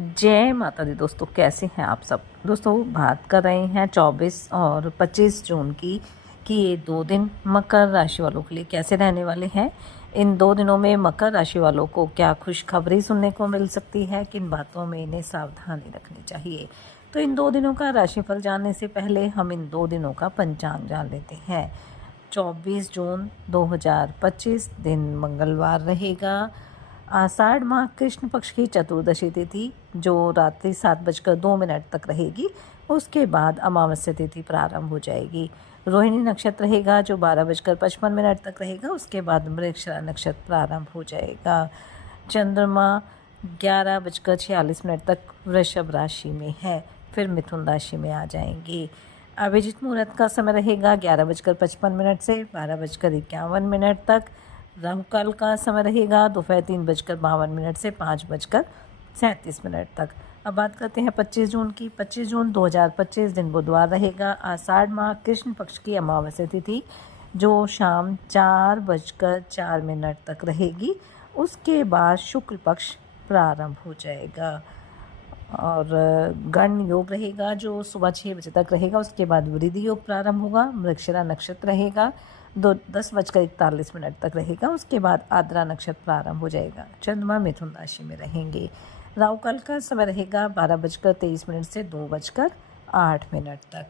जय माता दी दोस्तों, कैसे हैं आप सब। दोस्तों बात कर रहे हैं 24 और 25 जून की कि ये 2 दिन मकर राशि वालों के लिए कैसे रहने वाले हैं। इन 2 दिनों में मकर राशि वालों को क्या खुशखबरी सुनने को मिल सकती है, किन बातों में इन्हें सावधानी रखनी चाहिए। तो इन 2 दिनों का राशिफल जानने से पहले हम इन 2 दिनों का पंचांग जान लेते हैं। 24 जून 2025 दिन मंगलवार रहेगा। आषाढ़ माह कृष्ण पक्ष की चतुर्दशी तिथि जो रात्रि 7:02 तक रहेगी। उसके बाद अमावस्या तिथि प्रारंभ हो जाएगी। रोहिणी नक्षत्र रहेगा जो 12:55 तक रहेगा। उसके बाद मृगशिरा नक्षत्र प्रारंभ हो जाएगा। चंद्रमा 11:46 तक वृषभ राशि में है, फिर मिथुन राशि में आ जाएंगे। अभिजीत मुहूर्त का समय रहेगा 11:55 से 12:51 तक। राहु काल का समय रहेगा दोपहर 3:52 से 5:37 तक। अब बात करते हैं 25 जून की। 25 जून 2025 दिन बुधवार रहेगा। आषाढ़ माह कृष्ण पक्ष की अमावस्या तिथि जो शाम 4:04 तक रहेगी। उसके बाद शुक्ल पक्ष प्रारंभ हो जाएगा और गण योग रहेगा जो सुबह 6 बजे तक रहेगा। उसके बाद वृद्धि योग प्रारंभ होगा। मृगशिरा नक्षत्र रहेगा 10:41 तक रहेगा। उसके बाद आद्रा नक्षत्र प्रारंभ हो जाएगा। चंद्रमा मिथुन राशि में रहेंगे। राहु काल का समय रहेगा 12:23 से 2:08 तक।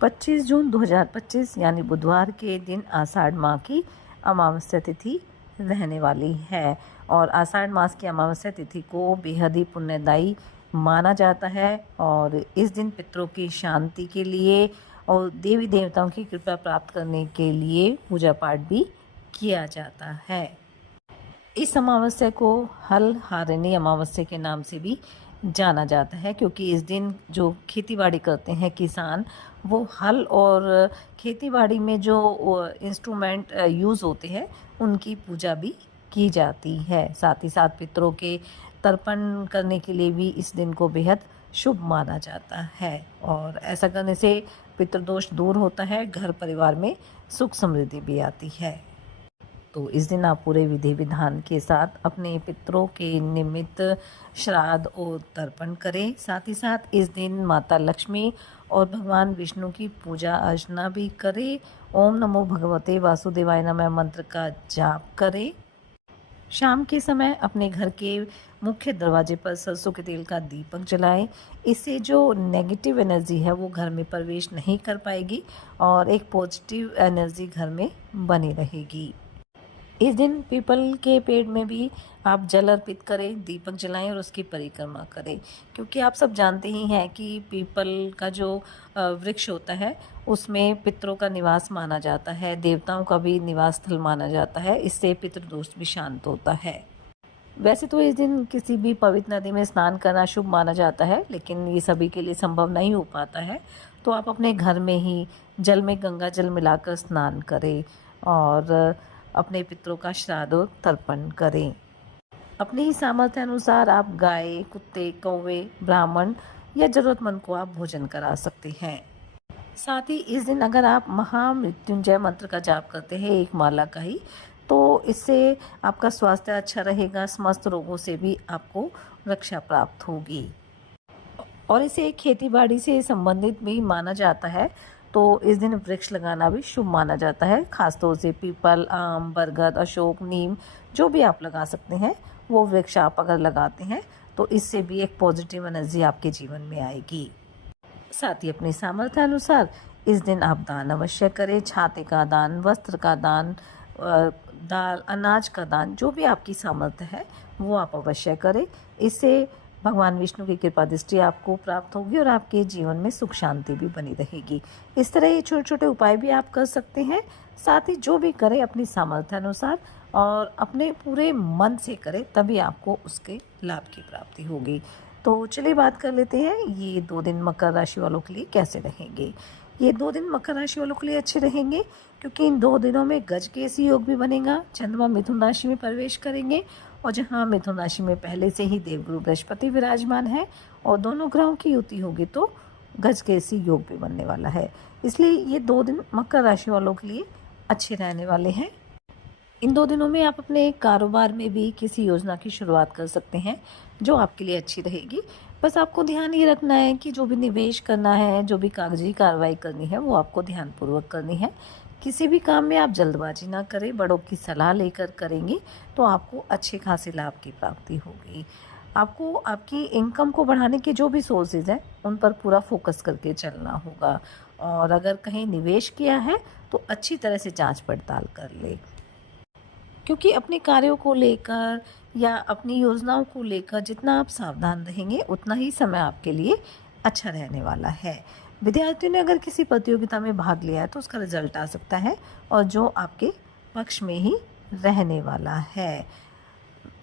25 जून 2025 यानी बुधवार के दिन आषाढ़ माह की अमावस्या तिथि रहने वाली है और आषाढ़ मास की अमावस्या तिथि को बेहद ही पुण्यदायी माना जाता है और इस दिन पितरों की शांति के लिए और देवी देवताओं की कृपा प्राप्त करने के लिए पूजा पाठ भी किया जाता है। इस अमावस्या को हल हारिणी अमावस्या के नाम से भी जाना जाता है क्योंकि इस दिन जो खेतीबाड़ी करते हैं किसान, वो हल और खेतीबाड़ी में जो इंस्ट्रूमेंट यूज़ होते हैं उनकी पूजा भी की जाती है। साथ ही साथ पितरों के तर्पण करने के लिए भी इस दिन को बेहद शुभ माना जाता है और ऐसा करने से पितृदोष दूर होता है, घर परिवार में सुख समृद्धि भी आती है। तो इस दिन आप पूरे विधि विधान के साथ अपने पितरों के निमित्त श्राद्ध और तर्पण करें। साथ ही साथ इस दिन माता लक्ष्मी और भगवान विष्णु की पूजा अर्चना भी करें। ओम नमो भगवते वासुदेवाय नमः मंत्र का जाप करें। शाम के समय अपने घर के मुख्य दरवाजे पर सरसों के तेल का दीपक जलाएं। इससे जो नेगेटिव एनर्जी है वो घर में प्रवेश नहीं कर पाएगी और एक पॉजिटिव एनर्जी घर में बनी रहेगी। इस दिन पीपल के पेड़ में भी आप जल अर्पित करें, दीपक जलाएं और उसकी परिक्रमा करें क्योंकि आप सब जानते ही हैं कि पीपल का जो वृक्ष होता है उसमें पितरों का निवास माना जाता है, देवताओं का भी निवास स्थल माना जाता है। इससे पितृदोष भी शांत होता है। वैसे तो इस दिन किसी भी पवित्र नदी में स्नान करना शुभ माना जाता है, लेकिन ये सभी के लिए संभव नहीं हो पाता है। तो आप अपने घर में ही जल में गंगा जल मिलाकर स्नान करें और अपने पितरों का श्राद्ध और तर्पण करें। अपने ही सामर्थ्य अनुसार आप गाय, कुत्ते, कौवे, ब्राह्मण या जरूरतमंद को आप भोजन करा सकते हैं। साथ ही इस दिन अगर आप महामृत्युंजय मंत्र का जाप करते हैं एक माला का ही, तो इससे आपका स्वास्थ्य अच्छा रहेगा, समस्त रोगों से भी आपको रक्षा प्राप्त होगी और इसे खेतीबाड़ी से संबंधित भी माना जाता है। तो इस दिन वृक्ष लगाना भी शुभ माना जाता है, खासतौर से पीपल, आम, बरगद, अशोक, नीम जो भी आप लगा सकते हैं वो वृक्ष आप अगर लगाते हैं तो इससे भी एक पॉजिटिव एनर्जी आपके जीवन में आएगी। साथ ही अपने सामर्थ्य अनुसार इस दिन आप दान अवश्य करें। छाते का दान, वस्त्र का दान, दाल, अनाज का दान, जो भी आपकी सामर्थ्य है वो आप अवश्य करें। इससे भगवान विष्णु की कृपा दृष्टि आपको प्राप्त होगी और आपके जीवन में सुख शांति भी बनी रहेगी। इस तरह ये छोटे छोटे उपाय भी आप कर सकते हैं। साथ ही जो भी करें अपनी सामर्थ्य अनुसार और अपने पूरे मन से करें, तभी आपको उसके लाभ की प्राप्ति होगी। तो चलिए बात कर लेते हैं ये 2 दिन मकर राशि वालों के लिए कैसे रहेंगे। ये 2 दिन मकर राशि वालों के लिए अच्छे रहेंगे क्योंकि इन 2 दिनों में गजकेसरी योग भी बनेगा। चंद्रमा मिथुन राशि में प्रवेश करेंगे और जहाँ मिथुन राशि में पहले से ही देवगुरु बृहस्पति विराजमान है और दोनों ग्रहों की युति होगी तो गजकेसरी योग भी बनने वाला है। इसलिए ये 2 दिन मकर राशि वालों के लिए अच्छे रहने वाले हैं। इन 2 दिनों में आप अपने कारोबार में भी किसी योजना की शुरुआत कर सकते हैं, जो आपके लिए अच्छी रहेगी। बस आपको ध्यान ये रखना है कि जो भी निवेश करना है, जो भी कागज़ी कार्रवाई करनी है, वो आपको ध्यानपूर्वक करनी है। किसी भी काम में आप जल्दबाज़ी ना करें, बड़ों की सलाह लेकर करेंगी, तो आपको अच्छे खासे लाभ की प्राप्ति होगी। आपको आपकी इनकम को बढ़ाने के जो भी सोर्सेज़ हैं, उन पर पूरा फ़ोकस करके चलना होगा और अगर कहीं निवेश किया है, तो अच्छी तरह से जाँच-पड़ताल कर लें। क्योंकि अपने कार्यों को लेकर या अपनी योजनाओं को लेकर जितना आप सावधान रहेंगे उतना ही समय आपके लिए अच्छा रहने वाला है। विद्यार्थियों ने अगर किसी प्रतियोगिता में भाग लिया है तो उसका रिजल्ट आ सकता है और जो आपके पक्ष में ही रहने वाला है।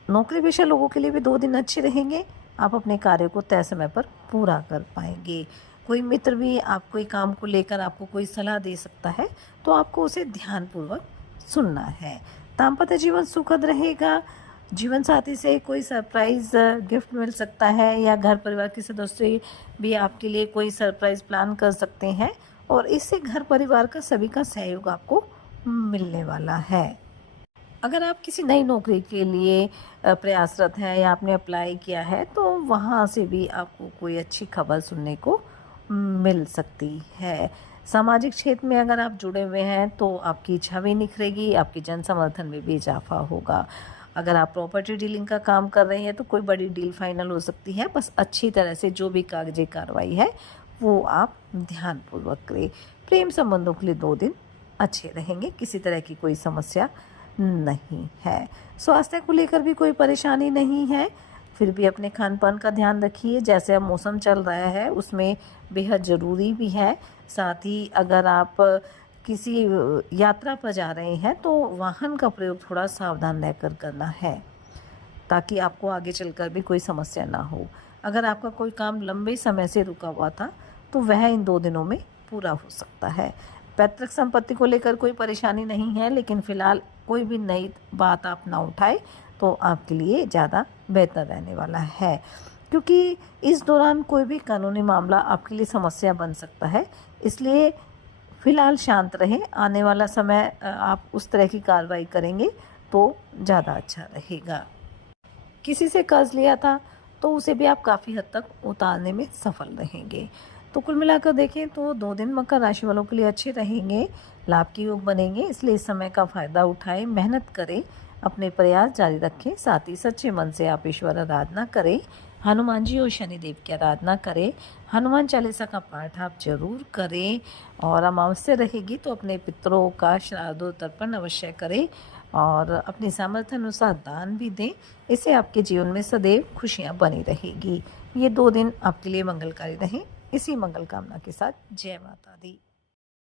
नौकरी पेशा लोगों के लिए भी 2 दिन अच्छे रहेंगे। आप अपने कार्य को तय समय पर पूरा कर पाएंगे। कोई मित्र भी आप कोई काम को लेकर आपको कोई सलाह दे सकता है, तो आपको उसे ध्यानपूर्वक सुनना है। दाम्पत्य जीवन सुखद रहेगा। जीवन साथी से कोई सरप्राइज़ गिफ्ट मिल सकता है या घर परिवार के सदस्य भी आपके लिए कोई सरप्राइज़ प्लान कर सकते हैं और इससे घर परिवार का सभी का सहयोग आपको मिलने वाला है। अगर आप किसी नई नौकरी के लिए प्रयासरत हैं या आपने अप्लाई किया है, तो वहाँ से भी आपको कोई अच्छी खबर सुनने को मिल सकती है। सामाजिक क्षेत्र में अगर आप जुड़े हुए हैं तो आपकी छवि निखरेगी, आपकी जन समर्थन में भी इजाफा होगा। अगर आप प्रॉपर्टी डीलिंग का काम कर रहे हैं तो कोई बड़ी डील फाइनल हो सकती है। बस अच्छी तरह से जो भी कागजी कार्रवाई है वो आप ध्यानपूर्वक करें। प्रेम संबंधों के लिए 2 दिन अच्छे रहेंगे, किसी तरह की कोई समस्या नहीं है। स्वास्थ्य को लेकर भी कोई परेशानी नहीं है, फिर भी अपने खान-पान का ध्यान रखिए। जैसे अब मौसम चल रहा है उसमें बेहद ज़रूरी भी है। साथ ही अगर आप किसी यात्रा पर जा रहे हैं तो वाहन का प्रयोग थोड़ा सावधान रहकर करना है, ताकि आपको आगे चलकर भी कोई समस्या ना हो। अगर आपका कोई काम लंबे समय से रुका हुआ था तो वह इन 2 दिनों में पूरा हो सकता है। पैतृक संपत्ति को लेकर कोई परेशानी नहीं है, लेकिन फ़िलहाल कोई भी नई बात आप ना उठाएं तो आपके लिए ज़्यादा बेहतर रहने वाला है, क्योंकि इस दौरान कोई भी कानूनी मामला आपके लिए समस्या बन सकता है। इसलिए फ़िलहाल शांत रहें। आने वाला समय आप उस तरह की कार्रवाई करेंगे तो ज़्यादा अच्छा रहेगा। किसी से कर्ज़ लिया था तो उसे भी आप काफ़ी हद तक उतारने में सफल रहेंगे। तो कुल मिलाकर देखें तो 2 दिन मकर राशि वालों के लिए अच्छे रहेंगे, लाभ के योग बनेंगे। इसलिए इस समय का फ़ायदा उठाएं, मेहनत करें, अपने प्रयास जारी रखें। साथ ही सच्चे मन से आप ईश्वर आराधना करें, हनुमान जी और शनिदेव की आराधना करें। हनुमान चालीसा का पाठ आप जरूर करें और अमावस्या रहेगी तो अपने पितरों का श्राद्ध तर्पण अवश्य करें और अपनी सामर्थ्य अनुसार दान भी दें। इससे आपके जीवन में सदैव खुशियाँ बनी रहेगी। ये 2 दिन आपके लिए मंगलकारी रहें। इसी मंगल कामना के साथ जय माता दी।